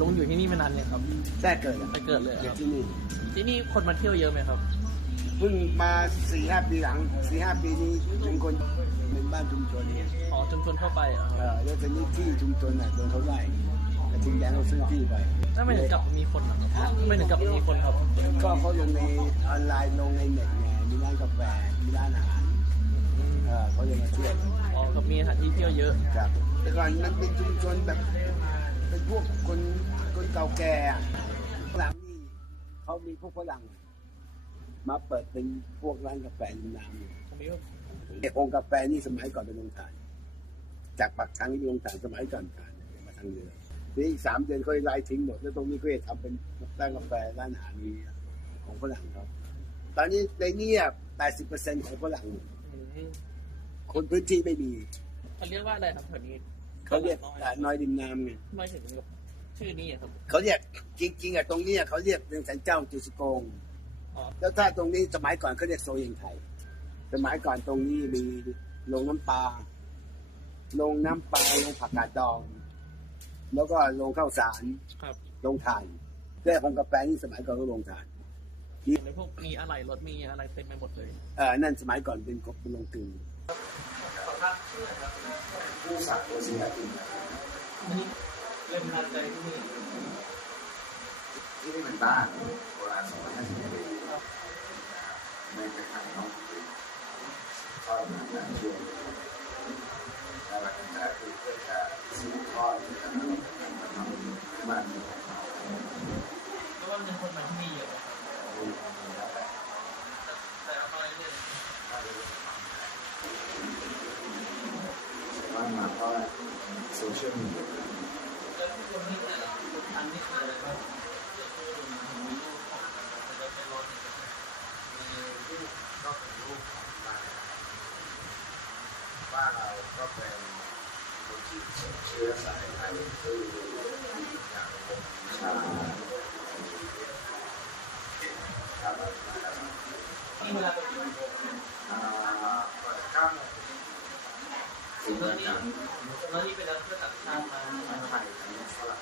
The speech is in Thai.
ลุงอยู่ที่นี่มานานเนี่ยงครับแท้เกิดอะไปเกิดเลยเกิคดรับที่นี่ที่นี่คนมาเที่ยวเยอะไหมครับ เพิ่งมาสี่ห้าปีหลังสี่ห้าปีนี้เป็นคนเป็นบ้านชุมชนเนี่ยอ๋อชุมชนทั่วไปเหรอคเอรับอแล้วทีนี้ที่ชุมชนน่ะโดนเขาไล่กระทิงแดงเขาซื้อที่ไป ถ้าไม่ถึงกับมีคนนะครับไม่ถึงกับมีคนครับ ก็เขาลงในออนไลน์ลงในเน็ตไงมีร้านกาแฟมีร้านอาหารเออเขาเลยมาช่วยอ๋อกับมีสถานที่เที่ยวเยอะ ครับแต่ก่อนมันเป็นชุมชนแบบ เป็นพวกคนคนเก่าแก่อะหลังนี่เขามีพวกฝรั่งมาเปิดเป็นพวกร้านกาแฟริมน้ำเนี่ยผมมีไอ้องค์กาแฟนี่สมัยก่อนเป็นโรงถ่าน จากปากทางนี่เป็นโรงถ่านสมัยก่อนถ่านมาทางเรือทีนี้อีกสามเดือนเขาไล่ทิ้งหมดแล้วตรงนี้ก็จะทำเป็นร้านกาแฟร้านอาหารมีของฝรั่งเขาตอนนี้ในนี้แปดสิบเปอร์เซ็นต์ของฝรั่งอืมคนพื้นที่ไม่มีเขาเรียกว่าอะไรครับแถวนี้ เขาเรียกตลาดน้อยริมน้ำไงไม่ถึงกับชื่อนี้อะครับเขาเรียกจริง ๆอะตรงเนี้ยเขาเรียกเป็นสันเจ้าจุสโกงอ๋อแล้วถ้าตรงนี้สมัยก่อนเขาเรียกโซเยงไทยสมัยก่อนตรงนี้มีโรงน้ำปลาโรงน้ำปลาโรงผักกาดดอง แล้วก็โรงข้าวสารครับโรงถ่านแต่ของกาแฟนี่สมัยก่อนก็โรงถ่านในพวกมีอะไรรถมีอะไรเต็มไปหมดเลยเออนั่นสมัยก่อนเป็นกบเป็นโรงกลึง ผู้สักโอซิงาตินอันนี้เริ่มรันใจที่นี่ที่นี่เป็นบ้านโบราณสมัย50ปีไม่ไปทางนอกก็มาจากช่วงแล้วหลังจากที่เพื่อจะสืบทอดนะครับมาทำบ้านของเรา เพราะว่ามีคนมาที่นี่เยอะครับ แล้วแต่ แต่เอาอะไรเนี่ย ว่ามาเพราะโซเชียลมีเดียแล้วทุกคนนี่แต่ละอันนี่คืออะไรครับมีรูปของเราเป็นรถมีลูกก็เป็นลูกของบ้านเราก็เป็นคนที่เชื้อสายไทยคืออย่างผมชาครับที่เวลาไปดูอ่าเปิดเก้าโมง สิ่งนี้สิ่งนี้เป็นนักเพื่อต่างชาติมาทั้งไทยทั้งฝรั่ง